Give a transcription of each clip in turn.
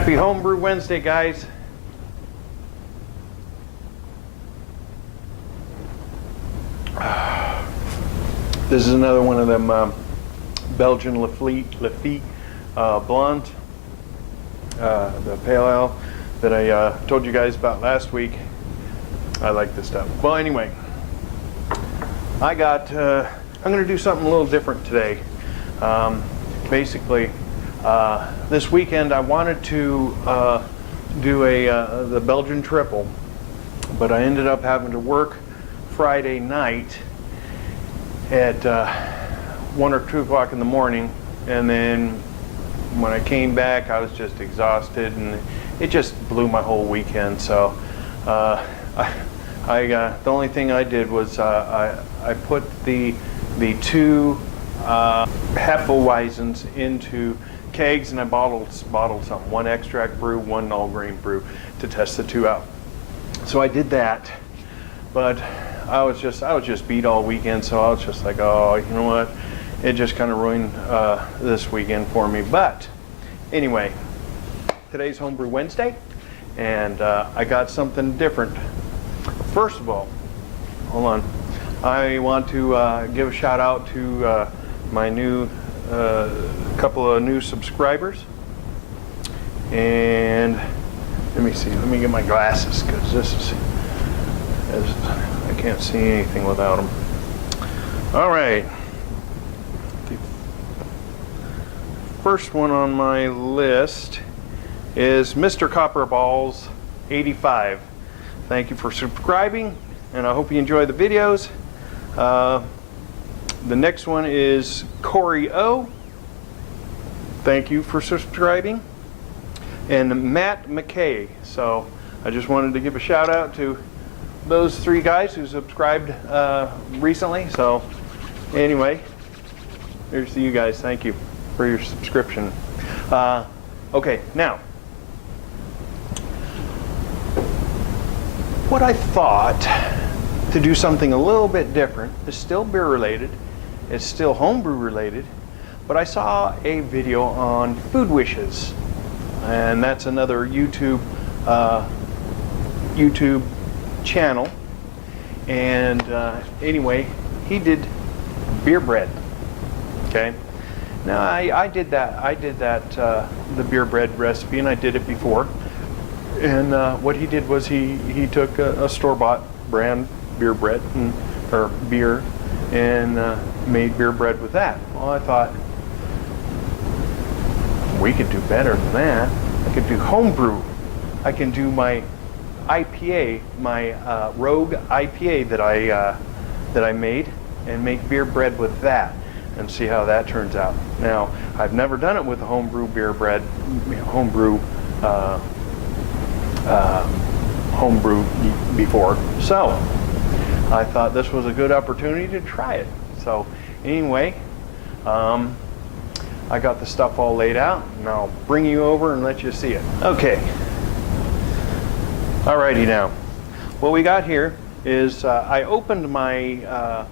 Happy Homebrew Wednesday, guys. This is another one of them Belgian Lafite blondes, the pale ale that I told you guys about last week. I like this stuff. Well, anyway, I'm going to do something a little different today. Basically, this weekend I wanted to do the Belgian triple, but I ended up having to work Friday night at 1 or 2 o'clock in the morning, and then when I came back I was just exhausted, and it just blew my whole weekend. So the only thing I did was I put the two Hefeweizens into kegs, and I bottled some, one extract brew, one all grain brew, to test the two out. So I did that, but I was just beat all weekend, so I was just like, oh, you know what, it just kind of ruined this weekend for me. But anyway, today's Homebrew Wednesday, and I got something different. First of all, hold on, I want to give a shout out to my new couple of new subscribers. And let me see, let me get my glasses, because this is I can't see anything without them. All right, the first one on my list is Mr. Copperballs 85. Thank you for subscribing, and I hope you enjoy the videos. The next one is Corey O. Thank you for subscribing. And Matt McKay. So I just wanted to give a shout out to those three guys who subscribed recently. So anyway, here's to you guys. Thank you for your subscription. Okay, now, what I thought to do something a little bit different. It's still beer related, it's still homebrew related, but I saw a video on Food Wishes, and that's another YouTube channel. And anyway, he did beer bread. Okay, now I did that the beer bread recipe, and I did it before. And what he did was he took a store-bought brand beer bread or beer and made beer bread with that. Well, I thought we could do better than that. I could do homebrew. I can do my IPA, my Rogue IPA that I made, and make beer bread with that, and see how that turns out. Now, I've never done it with a homebrew beer bread, homebrew before, so I thought this was a good opportunity to try it. So anyway, I got the stuff all laid out, and I'll bring you over and let you see it. Okay, alrighty. Now what we got here is I opened my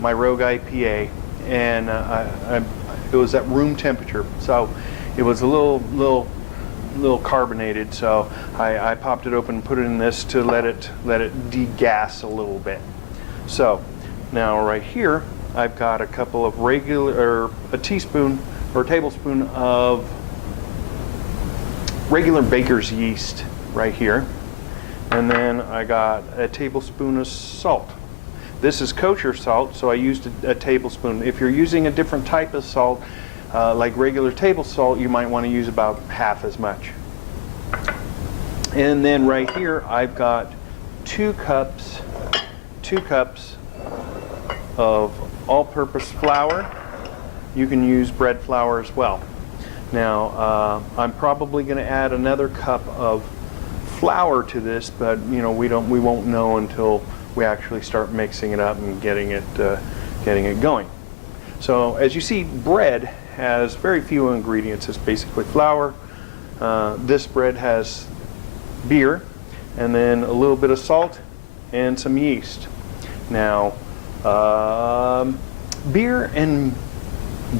my Rogue IPA, and it was at room temperature, so it was a little carbonated, so I popped it open and put it in this to let it degas a little bit. So now right here I've got a couple of a teaspoon or tablespoon of regular baker's yeast right here, and then I got a tablespoon of salt. This is kosher salt, so I used a tablespoon. If you're using a different type of salt, like regular table salt, you might want to use about half as much. And then right here I've got 2 cups of all-purpose flour. You can use bread flour as well. Now I'm probably going to add another cup of flour to this, but you know, we won't know until we actually start mixing it up and getting it going. So as you see, bread has very few ingredients. It's basically flour. This bread has beer, and then a little bit of salt and some yeast. Now beer and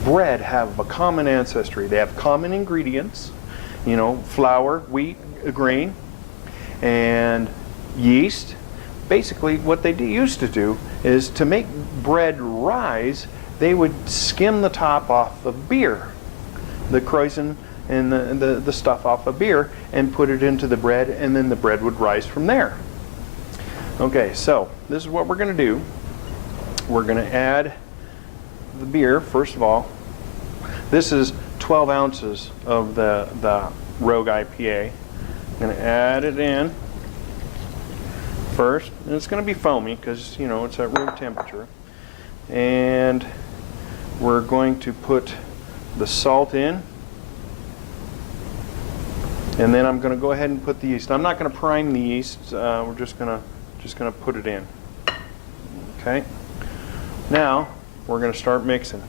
bread have a common ancestry. They have common ingredients, you know, flour, wheat, grain, and yeast. Basically, what they used to do is to make bread rise, they would skim the top off of beer, the kreuzen and the stuff off of beer, and put it into the bread, and then the bread would rise from there. Okay, so this is what we're going to do. We're going to add the beer, first of all. This is 12 ounces of the Rogue IPA. I'm going to add it in first, and it's going to be foamy because, you know, it's at room temperature. And we're going to put the salt in, and then I'm going to go ahead and put the yeast. I'm not going to prime the yeast. We're just going to put it in. Okay. Now we're going to start mixing.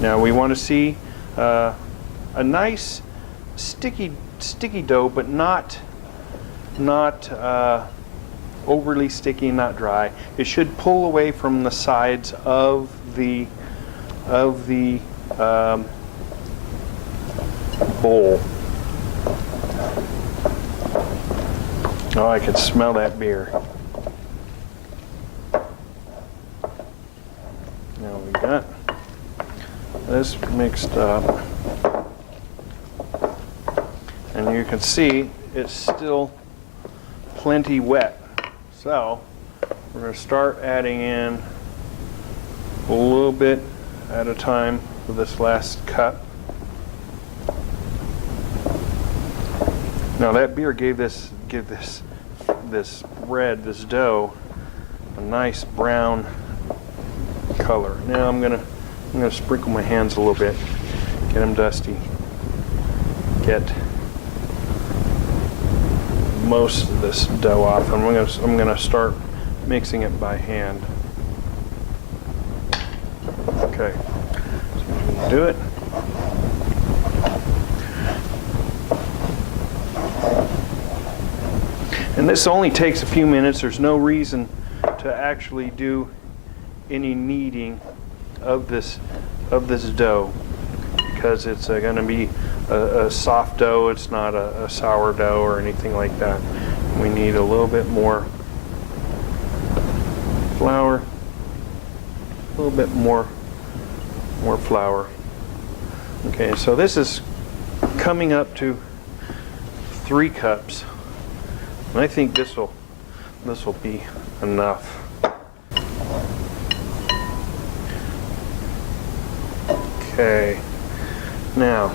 Now we want to see a nice sticky dough, but not overly sticky, not dry. It should pull away from the sides of the bowl. Oh, I can smell that beer. Now we got this mixed up, and you can see it's still plenty wet. So we're going to start adding in a little bit at a time for this last cup. Now that beer gave this bread, this dough, a nice brown color. Now I'm gonna sprinkle my hands a little bit, get them dusty, get most of this dough off. I'm gonna start mixing it by hand. Okay, so do it. And this only takes a few minutes. There's no reason to actually do any kneading of this dough, because it's going to be a soft dough. It's not a sourdough or anything like that. We need a little bit more flour, a little bit more flour. Okay, so this is coming up to 3 cups. And I think this will be enough. Okay, now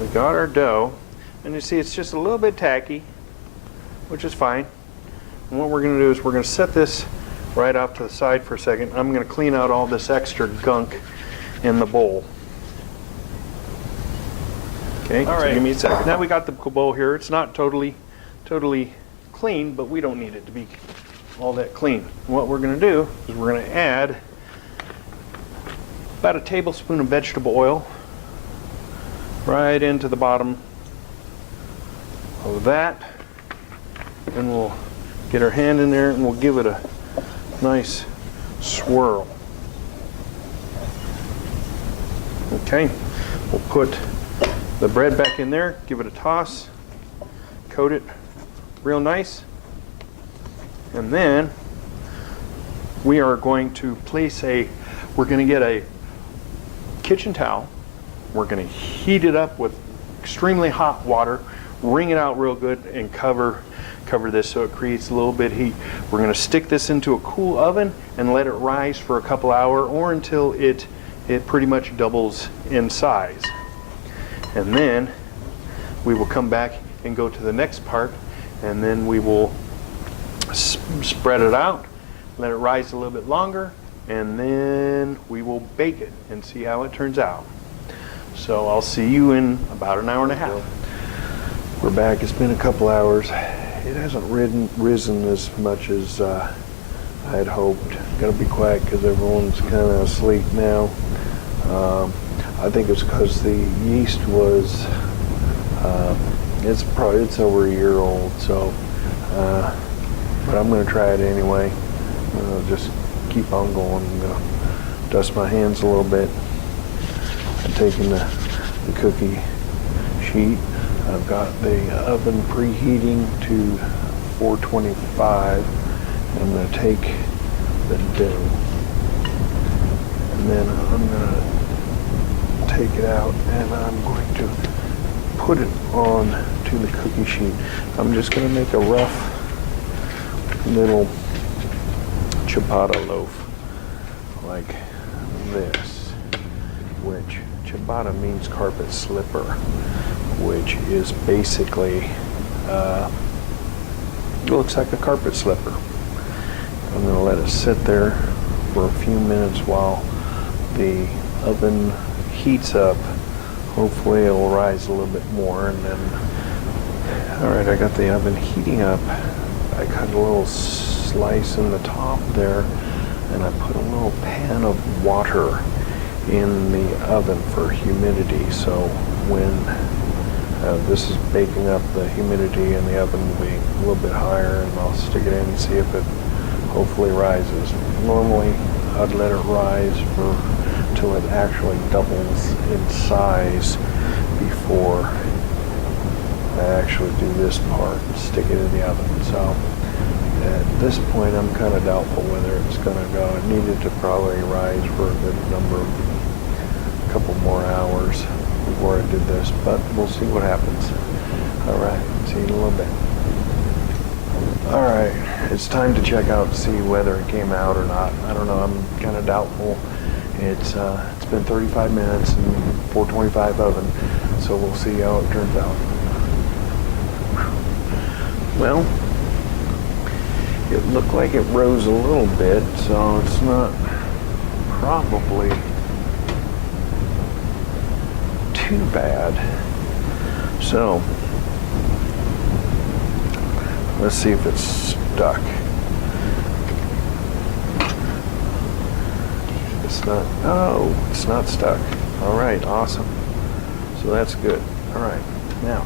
we got our dough, and you see it's just a little bit tacky, which is fine. And what we're going to do is we're going to set this right off to the side for a second. I'm going to clean out all this extra gunk in the bowl. Okay, all right. So give me a second. Now we got the bowl here. It's not totally clean, but we don't need it to be all that clean. And what we're going to do is we're going to add about a tablespoon of vegetable oil right into the bottom of that, and we'll get our hand in there and we'll give it a nice swirl. Okay, we'll put the bread back in there, give it a toss, coat it real nice, and then we are going to place we're going to get a kitchen towel. We're going to heat it up with extremely hot water, wring it out real good, and cover this so it creates a little bit of heat. We're going to stick this into a cool oven and let it rise for a couple hours or until it pretty much doubles in size. And then we will come back and go to the next part, and then we will spread it out, let it rise a little bit longer, and then we will bake it and see how it turns out. So I'll see you in about an hour and a half. We're back. It's been a couple hours. It hasn't risen as much as I had hoped. Gotta be quiet because everyone's kind of asleep now. I think it's because the yeast was, it's over a year old, so, but I'm going to try it anyway. I'll just keep on going. I'm gonna dust my hands a little bit. I'm taking the cookie sheet. I've got the oven preheating to 425. I'm going to take the dough, and then I'm going to take it out, and I'm going to put it on to the cookie sheet. I'm just going to make a rough little ciabatta loaf like this, which ciabatta means carpet slipper, which is basically looks like a carpet slipper. I'm going to let it sit there for a few minutes while the oven heats up. Hopefully it will rise a little bit more, and then, all right, I got the oven heating up. I cut a little slice in the top there, and I put a little pan of water in the oven for humidity. So when this is baking up, the humidity in the oven will be a little bit higher, and I'll stick it in and see if it hopefully rises. Normally I'd let it rise till it actually doubles in size before I actually do this part and stick it in the oven. So at this point I'm kind of doubtful whether it's going to go. It needed to probably rise for a good couple more hours before I did this, but we'll see what happens. All right, see you in a little bit. All right, it's time to check out to see whether it came out or not. I don't know, I'm kind of doubtful. It's been 35 minutes and 425 oven, so we'll see how it turns out. Well, it looked like it rose a little bit, so it's not probably too bad. So let's see if it's stuck. It's not, oh, it's not stuck. All right, awesome. So that's good. All right, now.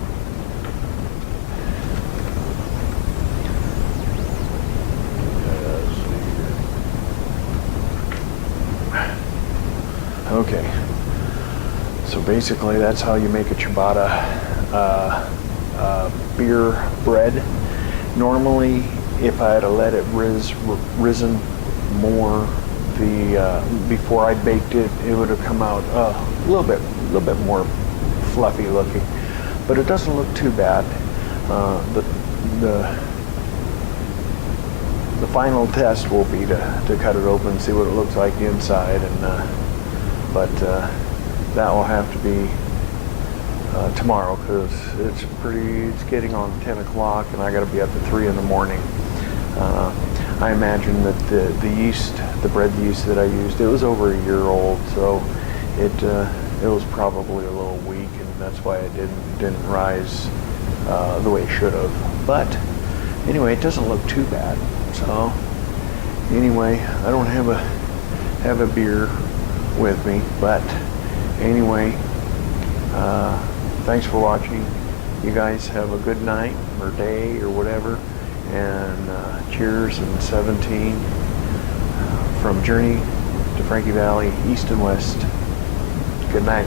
Okay. So basically that's how you make a ciabatta beer bread. Normally, if I had let it risen more before I baked it, it would have come out a little bit more fluffy looking, but it doesn't look too bad. The final test will be to cut it open and see what it looks like inside, and but that will have to be tomorrow, because it's getting on 10 o'clock and I got to be up at 3 in the morning. I imagine that the bread yeast that I used, it was over a year old, so it was probably a little weak, and that's why it didn't rise the way it should have. But anyway, it doesn't look too bad. So anyway, I don't have a beer with me, but anyway, thanks for watching. You guys have a good night or day or whatever, and cheers in 17 from Journey to Frankie Valley, East and West. Good night.